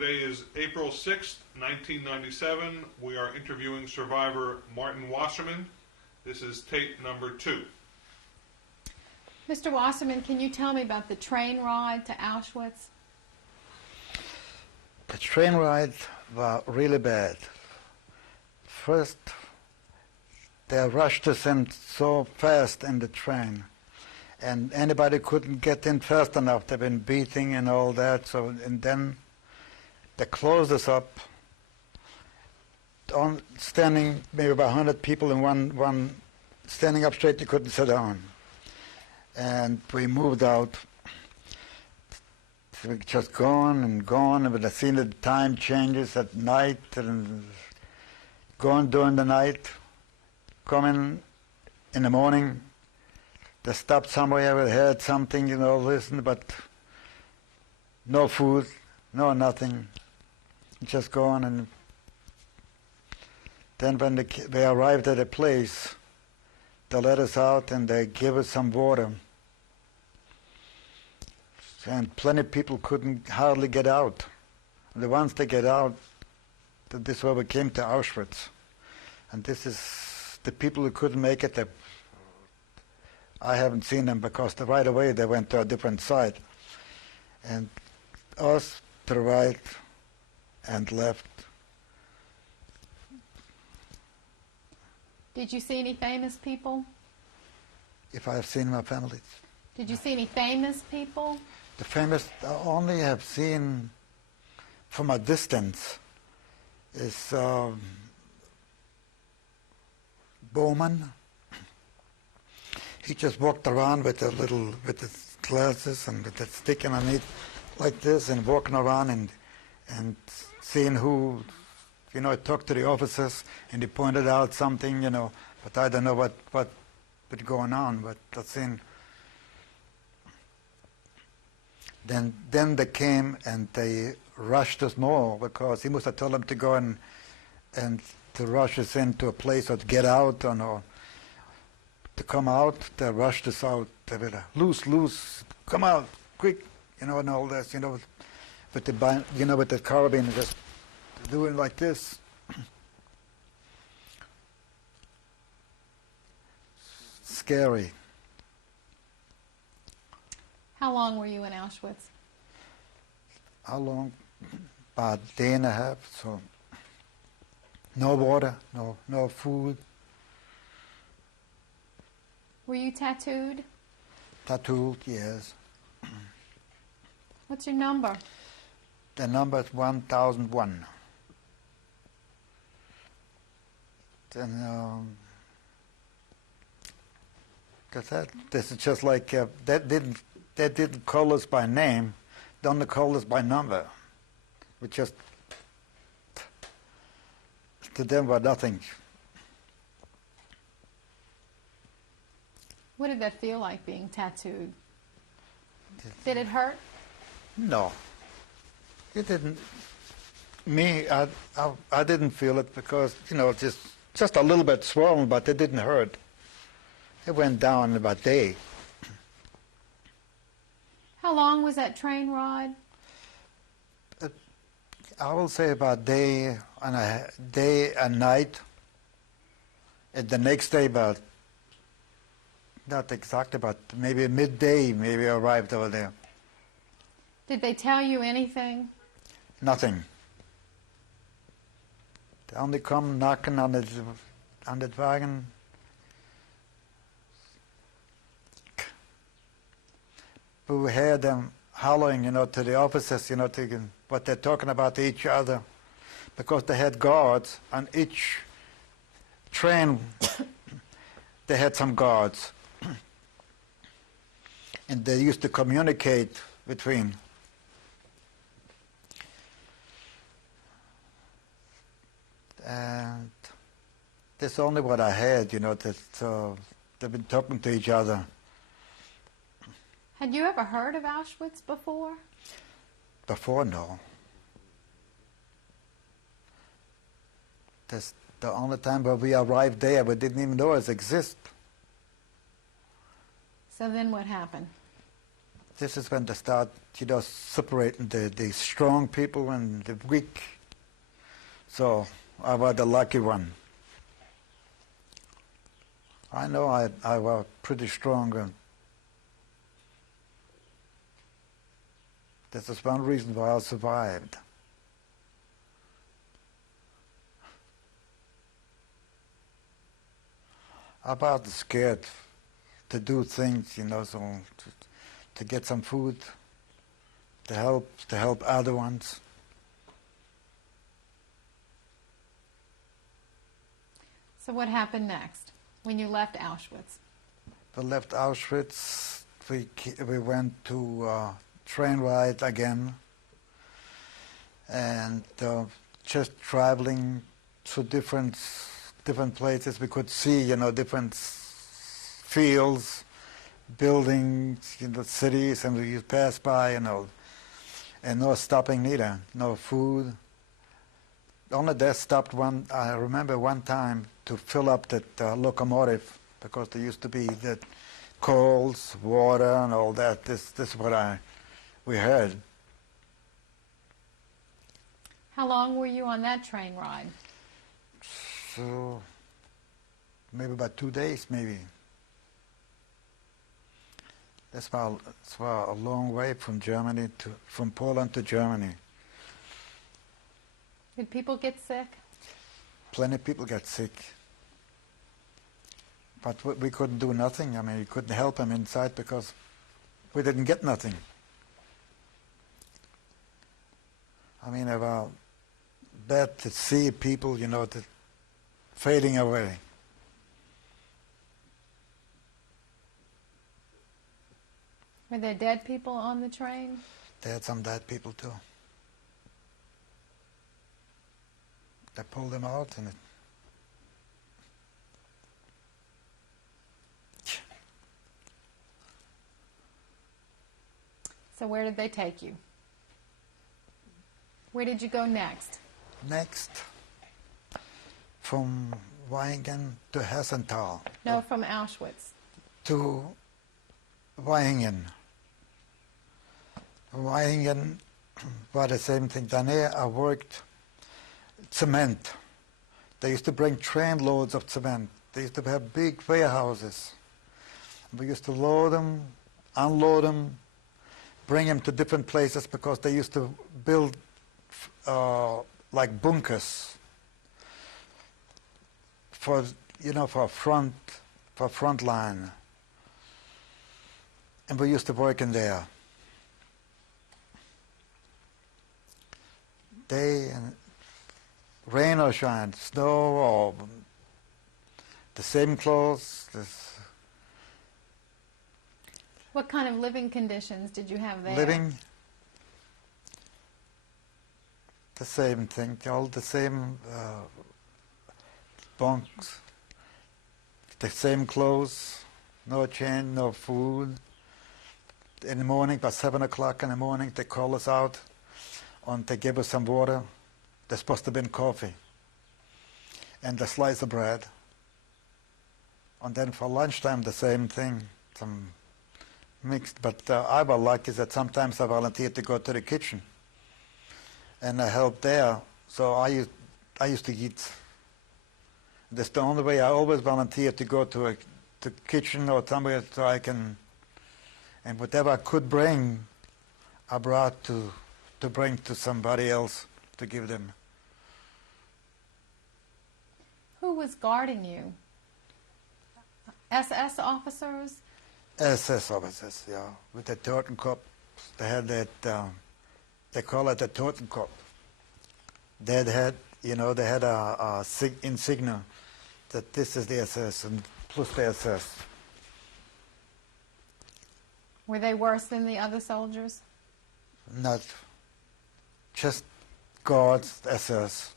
Today is April 6th, 1997. We are interviewing survivor Martin Wasserman. This is tape number 2. Mr. Wasserman, can you tell me about the train ride to Auschwitz? The train ride was really bad. First, they rushed us in so fast in the train, and anybody couldn't get in fast enough. They've been beating and all that. So, and then they closed us up, standing maybe about 100 people in one standing up straight. You couldn't sit down, and we moved out. We just gone and gone, and I seen the time changes at night and gone during the night, coming in the morning. They stopped somewhere, we had something, listen, but no food, no nothing, just gone. And then when they arrived at a place, they let us out and they gave us some water. And plenty of people couldn't hardly get out. The ones that get out, this is where we came to Auschwitz. And this is the people who couldn't make it. I haven't seen them because right away they went to a different side. And us to the right and left. Did you see any famous people? If I've seen my family. Did you see any famous people? The famous I only have seen from a distance is Bowman. He just walked around with his glasses and with a stick underneath like this, and walking around and seeing who, he talked to the officers and he pointed out something, but I don't know what was going on, but I seen. Then they came and they rushed us more because he must have told them to go and to rush us into a place or to get out or to come out. They rushed us out. They were loose, come out, quick, and all this, with the with the carbine, just doing like this. Scary. How long were you in Auschwitz? How long? About a day and a half. So no water, no food. Were you tattooed? Tattooed, yes. What's your number? The number is 1001. Then, this is just like they didn't call us by name, they only called us by number. We just, to them, were nothing. What did that feel like, being tattooed? Did it hurt? No. It didn't. Me, I didn't feel it because, just a little bit swollen, but it didn't hurt. It went down in about a day. How long was that train ride? I will say about a day and night. And the next day about, not exactly, but maybe midday, maybe I arrived over there. Did they tell you anything? Nothing. They only come knocking on the wagon. But we heard them hollering, to the officers, to what they're talking about to each other, because they had guards on each train. They had some guards, and they used to communicate between. And that's only what I had, that they've been talking to each other. Had you ever heard of Auschwitz before? Before, no. That's the only time where we arrived there, we didn't even know it exists. So then what happened? this is when they start, separating the strong people and the weak. So I was the lucky one. I know I was pretty strong. And this is one reason why I survived. I was scared to do things, so to get some food, to help other ones. So what happened next when you left Auschwitz? We left Auschwitz. We went to train ride again, and just traveling to different places. We could see, different fields, buildings, cities, and we passed by, and no stopping neither, no food. Only they stopped one. I remember one time to fill up that locomotive, because there used to be the coals, water, and all that. This is what we heard. How long were you on that train ride? So maybe about 2 days, maybe. That's about a long way from from Poland to Germany. Did people get sick? Plenty of people got sick. But we couldn't do nothing. I mean, we couldn't help them inside because we didn't get nothing. I mean, it was bad to see people, fading away. Were there dead people on the train? They had some dead people too. They pulled them out and So where did they take you? Where did you go next? Next, from Weingen to Hessenthal. No, from Auschwitz. To Weingen. Weingen was the same thing. Down there I worked cement. They used to bring train loads of cement. They used to have big warehouses. We used to load them, unload them, bring them to different places, because they used to build like bunkers for front line. And we used to work in there. Day and rain or shine, snow or the same clothes. What kind of living conditions did you have there? Living, the same thing, all the same bunks, the same clothes, no change, no food. In the morning, by 7 o'clock in the morning, they call us out and they give us some water. There's supposed to have been coffee and a slice of bread. And then for lunchtime, the same thing, some mixed. But I was lucky that sometimes I volunteered to go to the kitchen and I helped there. So I used to eat. That's the only way. I always volunteered to go to the kitchen or somewhere so I can, and whatever I could bring, I brought to bring to somebody else to give them. Who was guarding you? SS officers? SS officers, yeah, with the Totenkopf. They had that, they call it the Totenkopf. They had a insignia that this is the SS and plus the SS. Were they worse than the other soldiers? Not just guards, SS.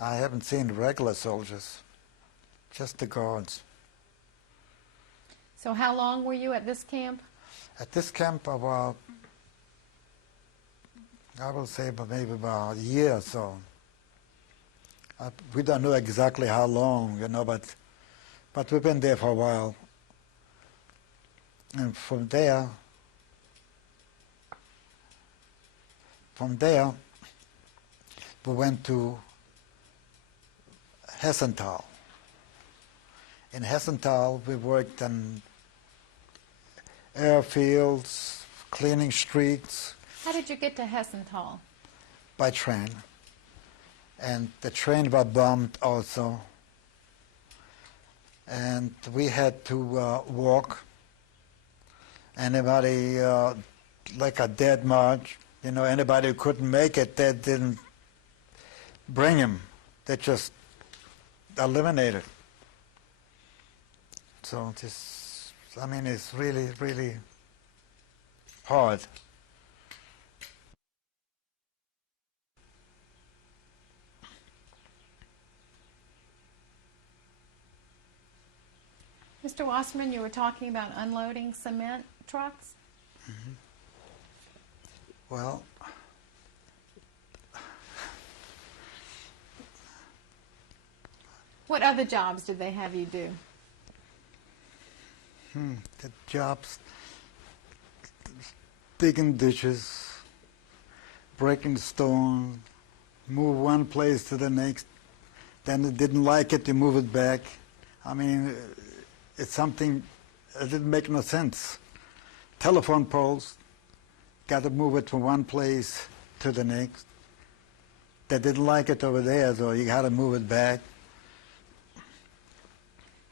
I haven't seen regular soldiers, just the guards. So how long were you at this camp? At this camp, I will say maybe about a year or so. We don't know exactly how long, but we've been there for a while. And from there, we went to Hessenthal. In Hessenthal, we worked on airfields, cleaning streets. How did you get to Hessenthal? By train. And the train was bombed also. And we had to walk. Anybody, like a dead march, anybody who couldn't make it, they didn't bring him. They just eliminated. So it's really, really hard. Mr. Wasserman, you were talking about unloading cement trucks? Mm-hmm. Well, what other jobs did they have you do? The jobs, digging ditches, breaking stone, move one place to the next, then they didn't like it, you move it back. I mean, it's something that didn't make no sense. Telephone poles, got to move it from one place to the next. They didn't like it over there, so you got to move it back.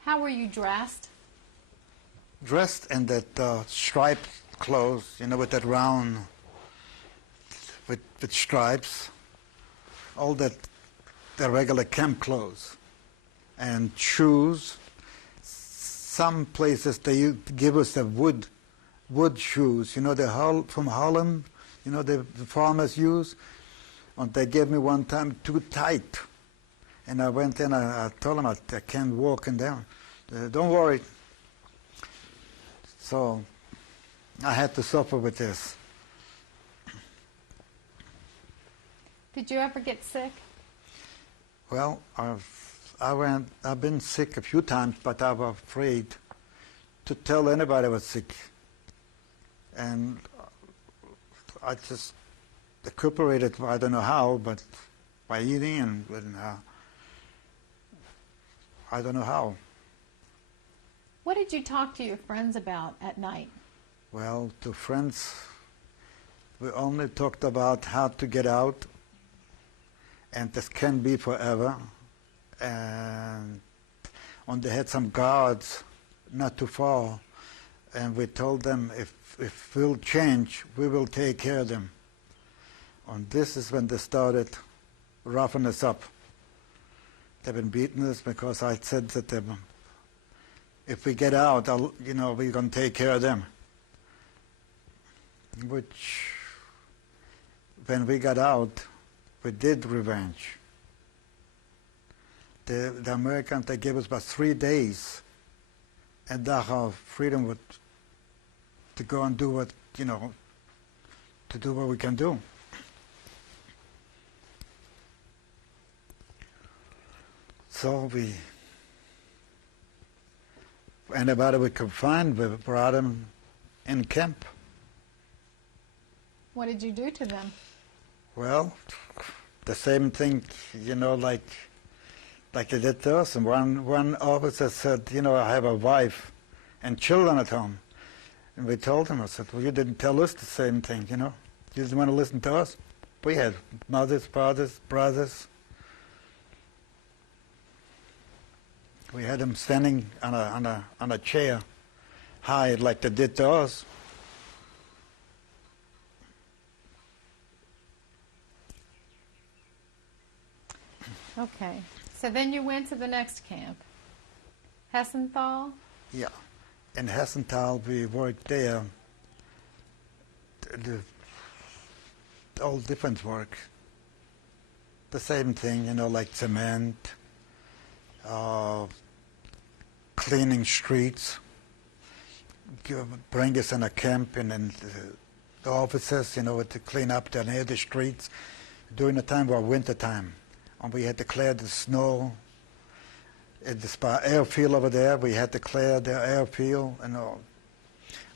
How were you dressed? Dressed in that striped clothes, with that round, with stripes, all that, the regular camp clothes, and shoes. Some places they give us the wood shoes, from Holland, the farmers use, and they gave me one time too tight, and I went in. I told them I can't walk in there. Don't worry. So I had to suffer with this. Did you ever get sick? Well, I've been sick a few times, but I was afraid to tell anybody I was sick. And I just recuperated, I don't know how, but by eating and I don't know how. What did you talk to your friends about at night? Well, to friends, we only talked about how to get out, and this can be forever. And they had some guards not too far, and we told them if we'll change, we will take care of them. And this is when they started roughing us up. They've been beating us because I said that if we get out, we're going to take care of them. Which, when we got out, we did revenge. The Americans, they gave us about 3 days, and our freedom to go and do what, to do what we can do. So anybody we could find, we brought them in camp. What did you do to them? Well, the same thing, like they did to us. And one officer said, I have a wife and children at home. And we told him, I said, well, you didn't tell us the same thing, You didn't want to listen to us. We had mothers, fathers, brothers. We had them standing on a chair, high, like they did to us. Okay. So then you went to the next camp. Hessenthal? Yeah. In Hessenthal, we worked there. All different work. The same thing, like cement, cleaning streets, bring us in a camp and in the offices, to clean up near the streets during the time of winter time. And we had to clear the snow. At the airfield over there, we had to clear the airfield and all.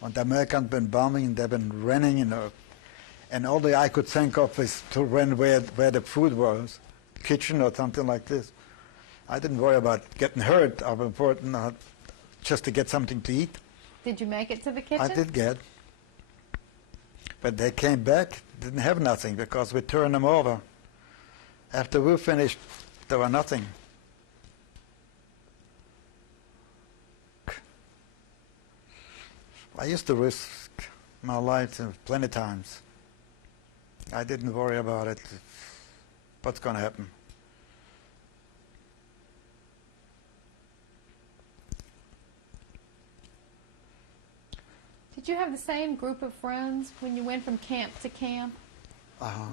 And the Americans been bombing, they've been running, and all I could think of is to run where the food was, kitchen or something like this. I didn't worry about getting hurt. Of important just to get something to eat. Did you make it to the kitchen? I did get. But they came back, didn't have nothing because we turned them over. After we finished, there was nothing. I used to risk my life plenty of times. I didn't worry about it. What's going to happen? Did you have the same group of friends when you went from camp to camp? Uh-huh.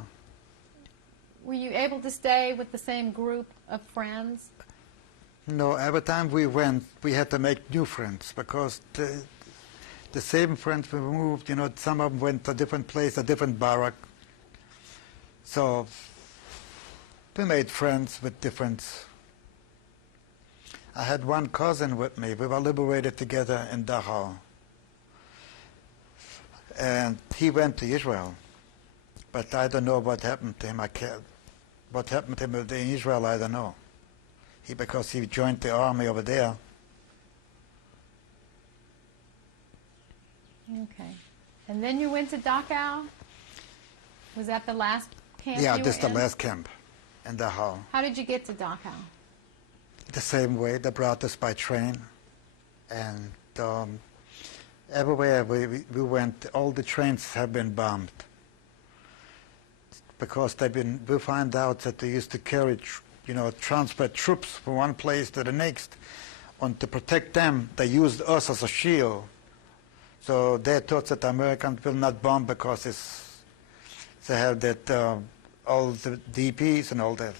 Were you able to stay with the same group of friends? No, every time we went, we had to make new friends because the same friends we moved, some of them went to a different place, a different barrack. So we made friends with difference. I had one cousin with me. We were liberated together in Dachau. And he went to Israel. But I don't know what happened to him. What happened to him in Israel, I don't know. Because he joined the army over there. Okay. And then you went to Dachau? Was that the last camp Yeah, you this is were the in? last camp in Dachau. How did you get to Dachau? The same way. They brought us by train. And everywhere we went, all the trains have been bombed. Because we find out that they used to carry, transport troops from one place to the next. And to protect them, they used us as a shield. So they thought that the Americans will not bomb because they have that all the DPs and all that.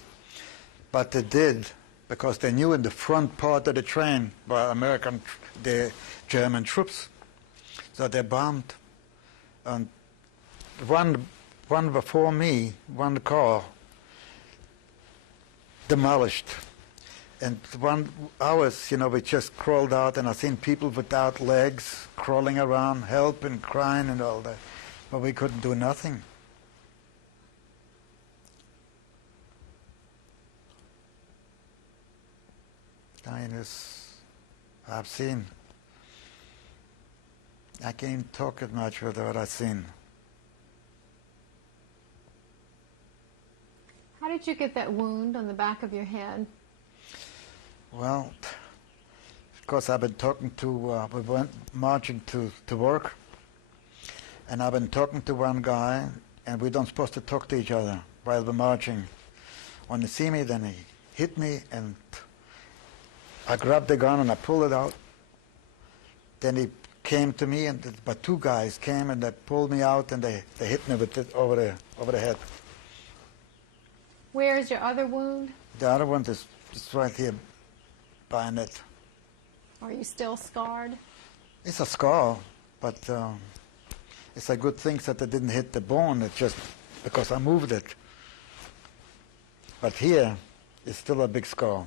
But they did because they knew in the front part of the train were the German troops. So they bombed. And one before me, one car demolished. And ours, we just crawled out, and I seen people without legs crawling around, helping, crying, and all that. But we couldn't do nothing. I've seen. I can't even talk as much with what I've seen. How did you get that wound on the back of your head? Well, of course, I've been talking we went marching to work, and I've been talking to one guy, and we don't supposed to talk to each other while we're marching. When he see me, then he hit me, and I grabbed the gun and I pulled it out. Then he came to me, but two guys came and they pulled me out, and they hit me with it over the head. Where is your other wound? The other one is right here. Behind it. Are you still scarred? It's a scar, but it's a good thing that it didn't hit the bone. It's just because I moved it. But here, it's still a big scar.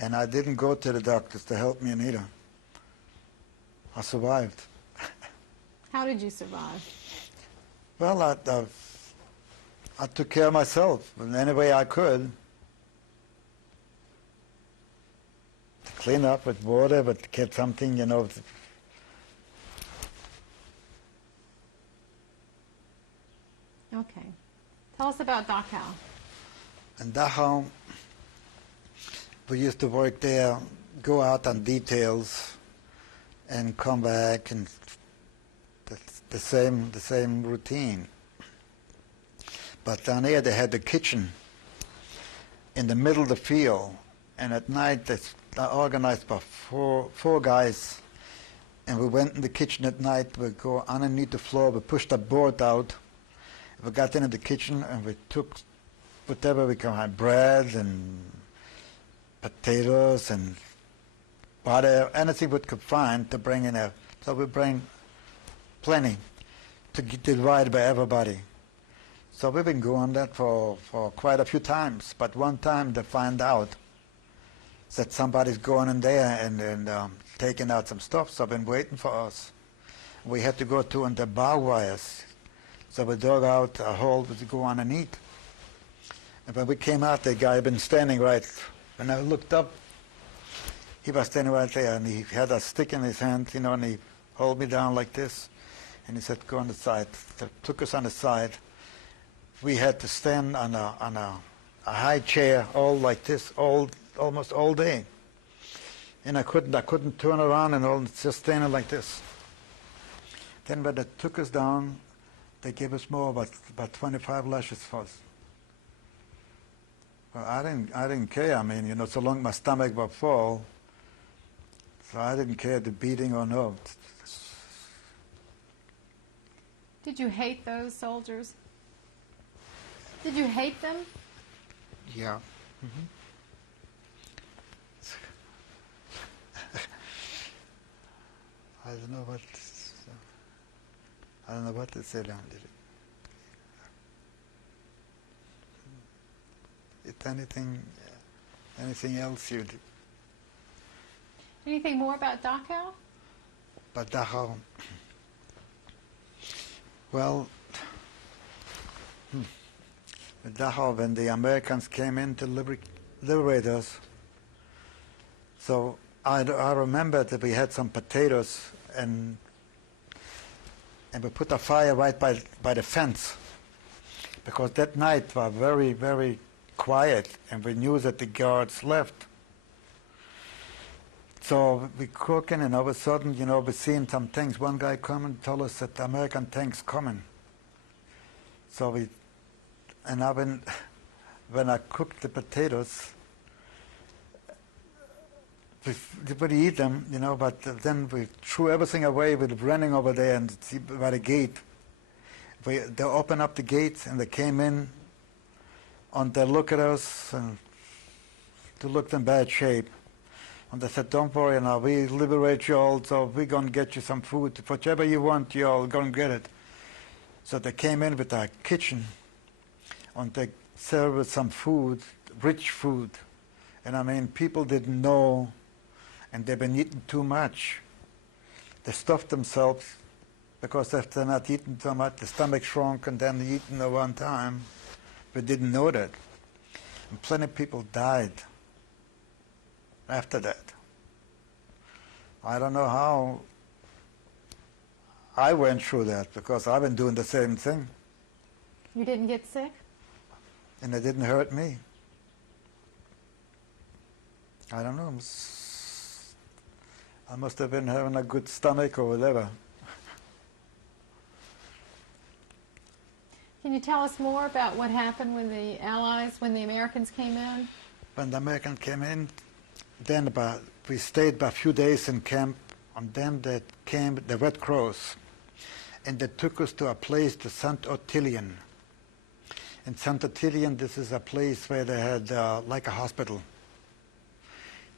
And I didn't go to the doctors to help me neither. I survived. How did you survive? Well, I took care of myself in any way I could. To clean up with water, but to get something, Okay. Tell us about Dachau. In Dachau, we used to work there, go out on details, and come back, and the same routine. But down here they had the kitchen in the middle of the field, and at night they organized by four guys, and we went in the kitchen at night. We go underneath the floor, we pushed a board out, we got into the kitchen, and we took whatever we could find, bread and potatoes and butter, anything we could find to bring in there. So we bring plenty to divide by everybody. So we've been going that for quite a few times. But one time they find out that somebody's going in there and taking out some stuff. So I've been waiting for us. We had to go to under barbed wires. So we dug out a hole to go on and eat. And when we came out, the guy had been standing right. When I looked up, he was standing right there, and he had a stick in his hand, you know, and he held me down like this. And he said, go on the side. They took us on the side. We had to stand on a high chair, all like this, almost all day. And I couldn't turn around and all, just standing like this. Then when they took us down, they gave us more, about 25 lashes for us. Well, I didn't care. I mean, you know, so long my stomach was full, so I didn't care the beating or no. Did you hate those soldiers? Did you hate them? Yeah. I don't know what to say now. If anything else you do. Anything more about Dachau? But Dachau, well, Dachau, when the Americans came in to liberate us, so I remember that we had some potatoes and we put a fire right by the fence, because that night was very, very quiet, and we knew that the guards left. So we cooking, and all of a sudden, you know, we seen some things. One guy come and told us that the American tanks coming. So when I cooked the potatoes, we would eat them, you know, but then we threw everything away. We were running over there and see by the gate. They opened up the gates and they came in, and they look at us and they looked in bad shape. And they said, don't worry now, we liberate you all, so we're going to get you some food. Whatever you want, you all going to get it. So they came in with a kitchen, and they served us some food, rich food. And I mean, people didn't know, and they've been eating too much. They stuffed themselves, because if they're not eating so much, the stomach shrunk, and then they eating at one time. We didn't know that. And plenty of people died after that. I don't know how I went through that, because I've been doing the same thing. You didn't get sick? And it didn't hurt me. I don't know. I must have been having a good stomach or whatever. Can you tell us more about what happened when the Americans came in? When the Americans came in, then we stayed a few days in camp, and then they came the Red Cross, and they took us to a place, to St. Ottilien. In St. Ottilien, this is a place where they had like a hospital.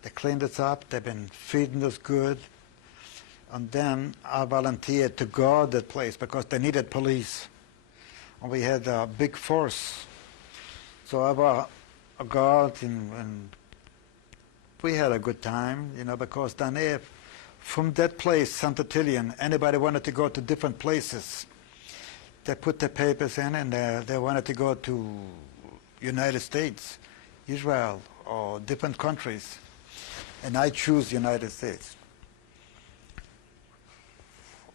They cleaned us up, they've been feeding us good, and then I volunteered to guard that place because they needed police. And we had a big force. So I was a guard, and we had a good time, you know, because then from that place, St. Ottilien, anybody wanted to go to different places. They put their papers in, and they wanted to go to United States, Israel, or different countries. And I choose United States.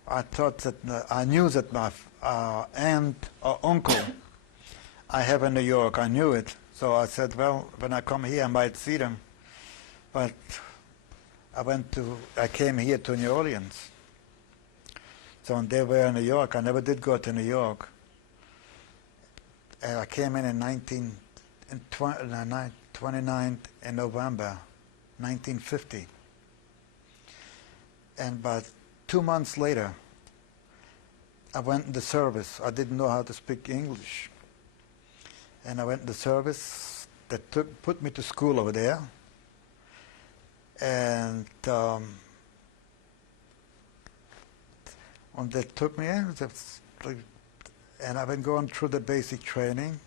I thought that I knew that my aunt or uncle I have in New York. I knew it. So I said, well, when I come here, I might see them. But I came here to New Orleans. So when they were in New York, I never did go to New York. I came in 29th in November, 1950. And about 2 months later, I went in the service. I didn't know how to speak English. And I went in the service. They put me to school over there. And when they took me in, and I've been going through the basic training.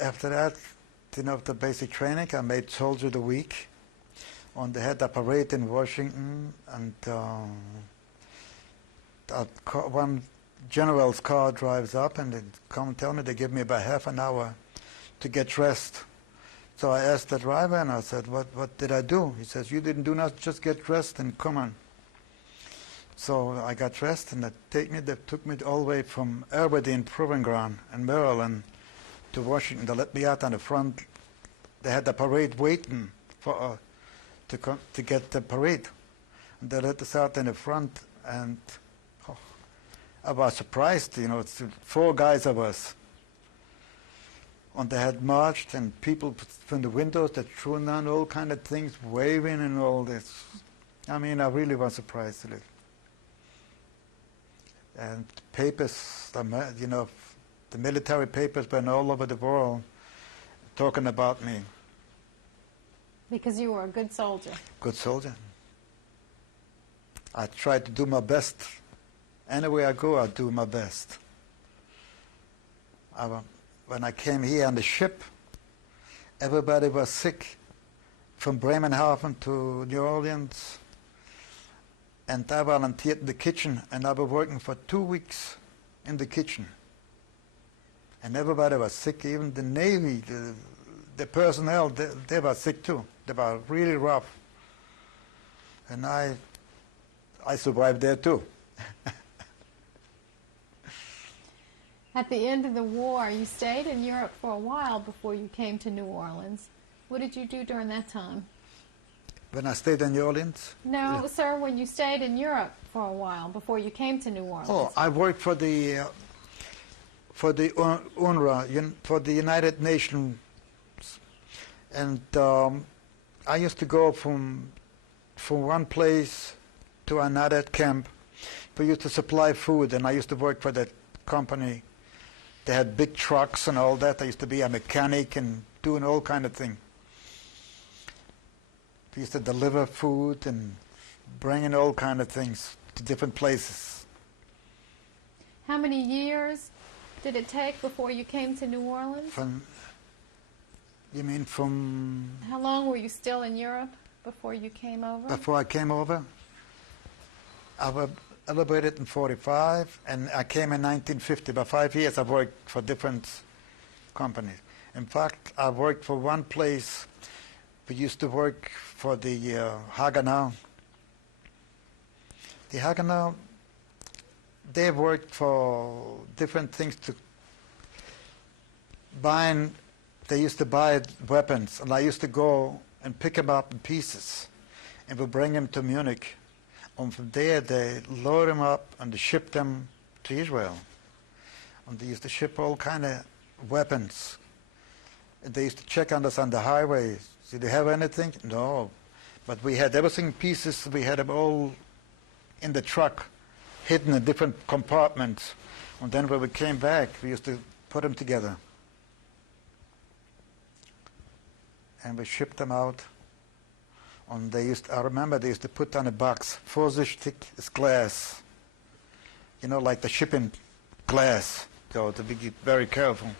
After that, the basic training. I made Soldier of the Week. On they had a parade in Washington, and one general's car drives up, and they come and tell me they give me about half an hour to get dressed. So I asked the driver, and I said, what did I do? He says, you didn't do nothing, just get dressed and come on. So I got dressed, and they took me all the way from Aberdeen, Proving Ground, in Maryland, to Washington. They let me out on the front. They had the parade waiting for to get the parade. And they let us out in the front, and I was surprised. It's 4 guys of us. And they had marched, and people from the windows that threw down all kind of things, waving and all this. I mean, I really was surprised. And papers, the military papers went all over the world talking about me. Because you were a good soldier. Good soldier. I tried to do my best. Anywhere I go, I do my best. When I came here on the ship, everybody was sick, from Bremerhaven to New Orleans. And I volunteered in the kitchen, and I was working for 2 weeks in the kitchen. And everybody was sick, even the Navy, the personnel, they were sick too. They were really rough. And I survived there too. At the end of the war, you stayed in Europe for a while before you came to New Orleans. What did you do during that time? When I stayed in New Orleans? No, sir, when you stayed in Europe for a while before you came to New Orleans. Oh, I worked for the UNRWA, for the United Nations, and I used to go from one place to another camp. We used to supply food, and I used to work for that company. They had big trucks and all that. I used to be a mechanic and doing all kind of things. We used to deliver food and bring in all kind of things to different places. How many years did it take before you came to New Orleans? You mean from... How long were you still in Europe before you came over? Before I came over? I was elaborated in 1945, and I came in 1950. About 5 years I worked for different companies. In fact, I worked for one place. We used to work for the Haganah. The Haganah, they worked for different things they used to buy weapons, and I used to go and pick them up in pieces, and we bring them to Munich. And from there, they load them up and they ship them to Israel. And they used to ship all kind of weapons. And they used to check on us on the highway. Did they have anything? No. But we had everything in pieces. We had them all in the truck, hidden in different compartments. And then when we came back, we used to put them together. And we shipped them out. And I remember they used to put on a box, vorsichtig is glass. Like the shipping glass. So to be very careful.